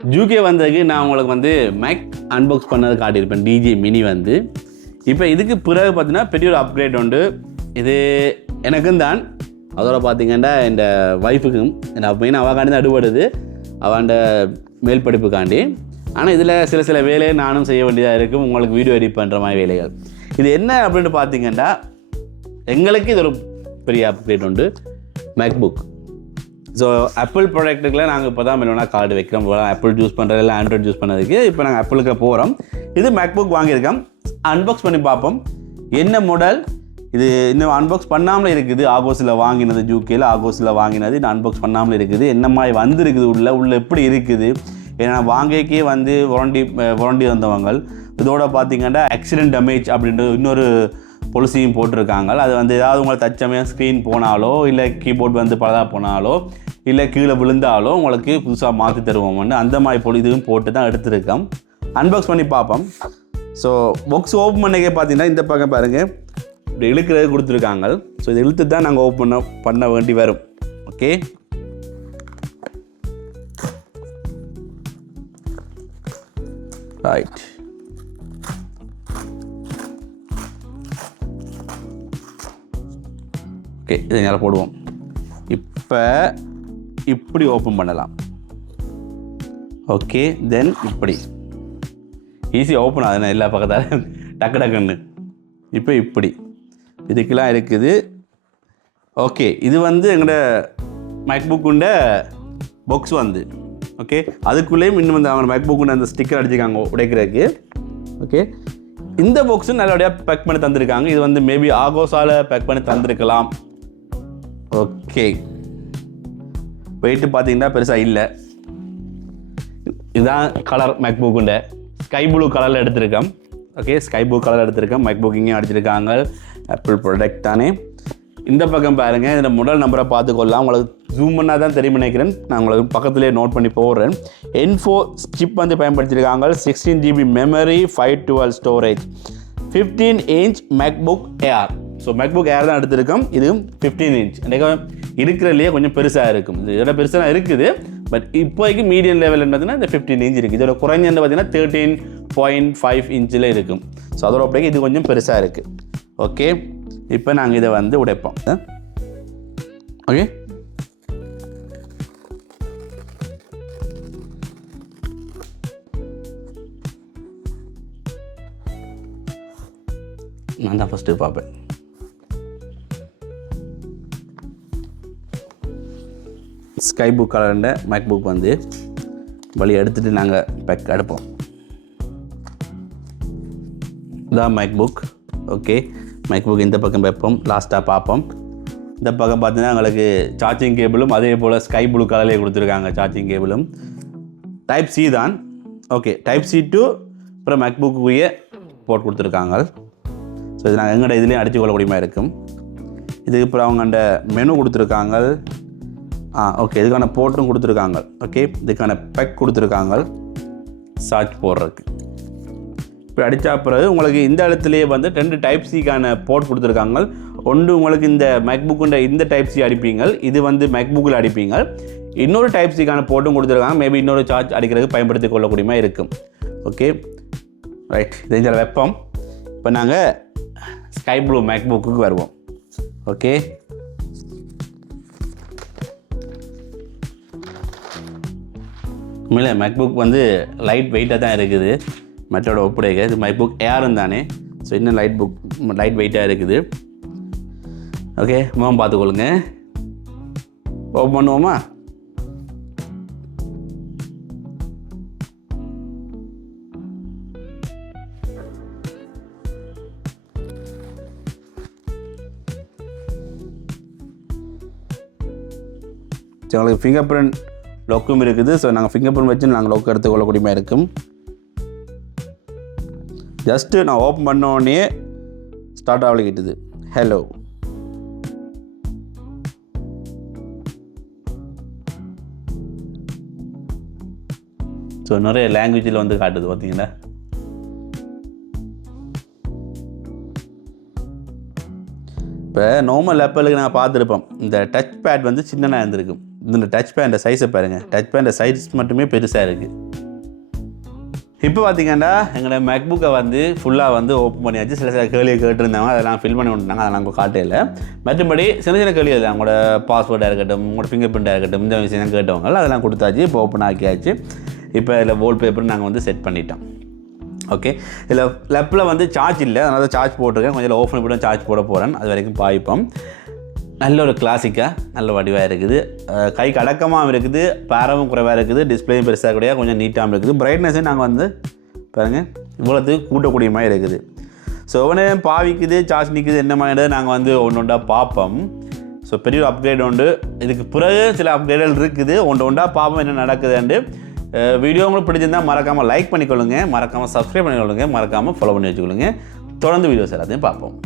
ஜூகே வந்ததுக்கு நான் உங்களுக்கு வந்து மேக் அன்பாக்ஸ் பண்ணது காட்டியிருப்பேன் டிஜே மினி வந்து. இப்போ இதுக்கு பிறகு பார்த்தீங்கன்னா பெரிய ஒரு அப்கிரேட் உண்டு. இது எனக்கும் தான், அதோட பார்த்தீங்கன்னா என் ஒய்ஃபுக்கும், நான் மெயின் அவகாண்டி தான் அடுபடுது, அவன்ட மேல் படிப்புக்காண்டி. ஆனால் இதில் சில வேலையை நானும் செய்ய வேண்டியதாக இருக்கும், உங்களுக்கு வீடியோ எடிட் பண்ணுற மாதிரி வேலைகள். இது என்ன அப்படின்னு பார்த்தீங்கன்னா எங்களுக்கு இது ஒரு பெரிய அப்கிரேட் உண்டு, மேக்புக். ஸோ ஆப்பிள் ப்ராடக்ட்டுக்குலாம் நாங்கள் இப்போ தான் வேணும்னா கார்டு வைக்கிறோம். ஆப்பிள் யூஸ் பண்ணுறது இல்லை ஆண்ட்ராய்டு யூஸ் பண்ணதுக்கு இப்போ நாங்கள் ஆப்பிளுக்கு போகிறோம். இது மேக்புக் வாங்கியிருக்கோம், அன்பாக்ஸ் பண்ணி பார்ப்போம் என்ன மாடல். இது இன்னும் அன்பாக்ஸ் பண்ணாமல் இருக்குது, ஆகோஸில் வாங்கினது, ஜூகேயில் ஆகோஸில் வாங்கினது இன்னும் அன்பாக்ஸ் பண்ணாமல் இருக்குது. என்ன மாதிரி வந்துருக்குது, உள்ள எப்படி இருக்குது. ஏன்னா வாங்கிக்கே வந்து வாரண்டி வந்தவங்க. இதோட பார்த்தீங்கன்னா ஆக்சிடென்ட் டேமேஜ் அப்படின்ற இன்னொரு பாலிசியும் போட்டிருக்காங்க. அது வந்து ஏதாவது உங்களை தச்சமயம் ஸ்க்ரீன் போனாலோ இல்லை கீபோர்ட் வந்து பழுதாக போனாலோ இல்லை கீழே விழுந்தாலோ உங்களுக்கு புதுசாக மாற்றி தருவோம்னு அந்த மாதிரி இதுவும் போட்டு தான் எடுத்துருக்கோம். அன்பாக்ஸ் பண்ணி பார்ப்போம். ஸோ பாக்ஸ் ஓப்பன் பண்ணிக்கே பார்த்தீங்கன்னா இந்த பக்கம் பாருங்கள், இப்படி இழுக்கிறது கொடுத்துருக்காங்க. ஸோ இதை இழுத்து தான் நாங்கள் ஓப்பன் பண்ண வேண்டி வரும். Okay, right. ஓகே, இதை நேரம் போடுவோம். இப்போ இப்படி ஓப்பன் பண்ணலாம். ஓகே, தென் இப்படி ஈஸியாக ஓப்பன் ஆகுதுண்ணா எல்லா பக்கத்தால் டக்குன்னு. இப்போ இப்படி இதுக்கெல்லாம் இருக்குது. ஓகே, இது வந்து எங்களோட மேக்புக்குண்ட பாக்ஸ் வந்து. ஓகே, அதுக்குள்ளேயும் இன்னும் வந்து அவங்க மேக்புக்குண்ட அந்த ஸ்டிக்கர் அடிச்சிருக்காங்க உடைக்கிறதுக்கு. ஓகே, இந்த பாக்ஸும் நல்லபடியாக பேக் பண்ணி தந்திருக்காங்க. இது வந்து மேபி ஆகோஸால் பேக் பண்ணி தந்திருக்கலாம். ஓகே, வெயிட்டு பார்த்தீங்கன்னா பெருசாக இல்லை. இதுதான் கலர் மேக்புக்குண்ட ஸ்கை ப்ளூ கலரில் எடுத்திருக்கேன். ஓகே, ஸ்கை ப்ளூ கலர் எடுத்திருக்கேன். மேக்புக் இங்கேயும் அடிச்சிருக்காங்க, ஆப்பிள் ப்ராடக்ட் தானே. இந்த பக்கம் பாருங்கள், இதில் முதல் நம்பரை பார்த்துக்கொள்ளலாம். உங்களுக்கு ஜூம் பண்ணால் தான் தெரியும் நினைக்கிறேன், நான் உங்களுக்கு பக்கத்துலேயே நோட் பண்ணி போடுறேன். N4 சிப் வந்து பயன்படுத்தியிருக்காங்க. 16 GB memory, 512 storage, 15 inch MacBook Air. So MacBook Air தான் எடுத்திருக்கோம். இது 15 inch எனக்கு இருக்கிறதுலையே கொஞ்சம் பெருசாக இருக்கும். இதோட பெருசாக இருக்குது, பட் இப்போதைக்கு மீடியம் லெவலில் பார்த்தீங்கன்னா இந்த 15 inch இருக்குது. இதோட குறைஞ்சது பார்த்தீங்கன்னா 13.5 inch இருக்கும். ஸோ அதோட அப்படியே இது கொஞ்சம் பெருசாக இருக்குது. ஓகே, இப்போ நாங்கள் இதை வந்து உடைப்போம். ஓகே, நான் தான் ஃபஸ்ட்டு பார்ப்பேன். ஸ்கை புக் கலர்ன்ற மேக்புக் வந்து வழி எடுத்துகிட்டு நாங்கள் பேக் எடுப்போம். இதான் மேக்புக். ஓகே, மேக்புக் இந்த பக்கம் வைப்போம், லாஸ்ட்டாக பார்ப்போம். இந்த பக்கம் பார்த்தீங்கன்னா எங்களுக்கு சார்ஜிங் கேபிளும் அதே போல் ஸ்கை ப்ளூ கலர்லேயே கொடுத்துருக்காங்க. சார்ஜிங் கேபிளும் டைப் சி தான். ஓகே, டைப் சி டு அப்புறம் மேக்புக்குரிய போர்ட் கொடுத்துருக்காங்க. ஸோ இது நாங்கள் எங்கள்கிட்ட இதுலேயும் அடித்து கொள்ளக்கூடியமாக இருக்கும். இதுக்கு அப்புறம் அவங்க அந்த மெனு கொடுத்துருக்காங்க. ஓகே, இதுக்கான போர்ட்டும் கொடுத்துருக்காங்க. ஓகே, இதுக்கான பேக் கொடுத்துருக்காங்க சார்ஜ் போடுறதுக்கு. இப்போ அடித்தா பிறகு உங்களுக்கு இந்த இடத்துலையே வந்து 2 டைப் சிக்கான போர்ட் கொடுத்துருக்காங்க. ஒன்று உங்களுக்கு இந்த மேக்புக்குண்ட இந்த டைப் சி அடிப்பீங்க, இது வந்து மேக்புக்கில் அடிப்பீங்க. இன்னொரு டைப் சிக்கான போர்ட்டும் கொடுத்துருக்காங்க, மேபி இன்னொரு சார்ஜ் அடிக்கிறதுக்கு பயன்படுத்தி கொள்ளக்கூடியமாக இருக்கும். Okay, right. இதை இதில் வைப்போம். இப்போ நாங்கள் ஸ்கை ப்ளூ மேக்புக்கு வருவோம். ஓகே, உண்மையிலே மேக்புக் வந்து லைட் வெயிட்டாக தான் இருக்குது மற்றோட ஒப்படைக்க. இது மேக்புக் ஏரும் தானே, ஸோ இன்னும் லைட் வெயிட்டாக இருக்குது. ஓகே, மேம் பார்த்துக்கொள்ளுங்க. ஓப்பன் பண்ணுவோமா? உங்களுக்கு ஃபிங்கர் பிரிண்ட் லொக்கும் இருக்குது. ஸோ நாங்கள் ஃபிங்கர் பிரிண்ட் வச்சு நாங்கள் லொக் எடுத்துக்கொள்ளக்கூடியமாக இருக்கும். ஜஸ்ட்டு நான் ஓப்பன் பண்ணோடனே ஸ்டார்ட் ஆகலிக்கிட்டுது. ஹலோ, ஸோ நிறைய லாங்குவேஜில் வந்து காட்டுது பார்த்தீங்கன்னா. இப்போ நார்மல் ஆப்பிளுக்கு நான் பார்த்துருப்போம், இந்த டச் பேட் வந்து சின்னதாக இருந்திருக்கும். இந்த டச் பேண்டை சைஸை பாருங்கள், டச் பேண்டை சைஸ் மட்டுமே பெருசாக இருக்குது. இப்போ பார்த்தீங்கன்னா எங்களோட மேக்புக்கை வந்து ஃபுல்லாக வந்து ஓப்பன் பண்ணியாச்சு. சில கேள்வியை கேட்டிருந்தாங்க, அதெல்லாம் ஃபில் பண்ணி விட்டுருந்தாங்க, அதெல்லாம் அவங்க காட்டையில். மற்றபடி சின்ன சின்ன கேள்வி இல்லை, அவங்களோட பாஸ்வேர்டாக இருக்கட்டும், உங்களோட ஃபிங்கர் பிரிண்டாக இருக்கட்டும், இந்த விஷயம் கேட்டவங்க அதெல்லாம் கொடுத்தாச்சு. இப்போ ஓப்பன் ஆக்கியாச்சு. இப்போ இதில் வால்பேப்பர் நாங்கள் வந்து செட் பண்ணிட்டோம். ஓகே, இதில் லெப்பில் வந்து சார்ஜ் இல்லை, அதனால சார்ஜ் போட்டிருக்கேன். கொஞ்சம் ஓப்பன் பண்ணி சார்ஜ் போட போகிறேன். அது வரைக்கும் பாய்ப்போம். நல்ல ஒரு கிளாசிக்காக நல்ல வடிவாக இருக்குது, கைக்கு அடக்கமாகவும் இருக்குது, பேரவும் குறைவாக இருக்குது, டிஸ்பிளேயும் பெருசாக கூடிய கொஞ்சம் நீட்டாகவும் இருக்குது. பிரைட்னஸும் நாங்கள் வந்து பாருங்கள் இவ்வளோத்துக்கு கூட்டக்கூடிய மாதிரி இருக்குது. ஸோ ஒவ்வொரு பாவிக்குது, சார்ஜ் நிற்குது, என்ன மாதிரி நாங்கள் வந்து ஒன்று ஒன்றா பார்ப்போம். ஸோ பெரிய ஒரு அப்கிரேட் உண்டு. இதுக்கு பிறகு சில அப்கிரேடுகள் இருக்குது, ஒன்று ஒன்றா பார்ப்போம் என்ன நடக்குதுண்டு. வீடியோ உங்களுக்கு பிடிச்சிருந்தால் மறக்காமல் லைக் பண்ணிக்கொள்ளுங்க, மறக்காமல் சப்ஸ்கிரைப் பண்ணிக்கொள்ளுங்க, மறக்காமல் ஃபாலோ பண்ணி வச்சுக்கொள்ளுங்க. தொடர்ந்து வீடியோஸ் எல்லாத்தையும் பார்ப்போம்.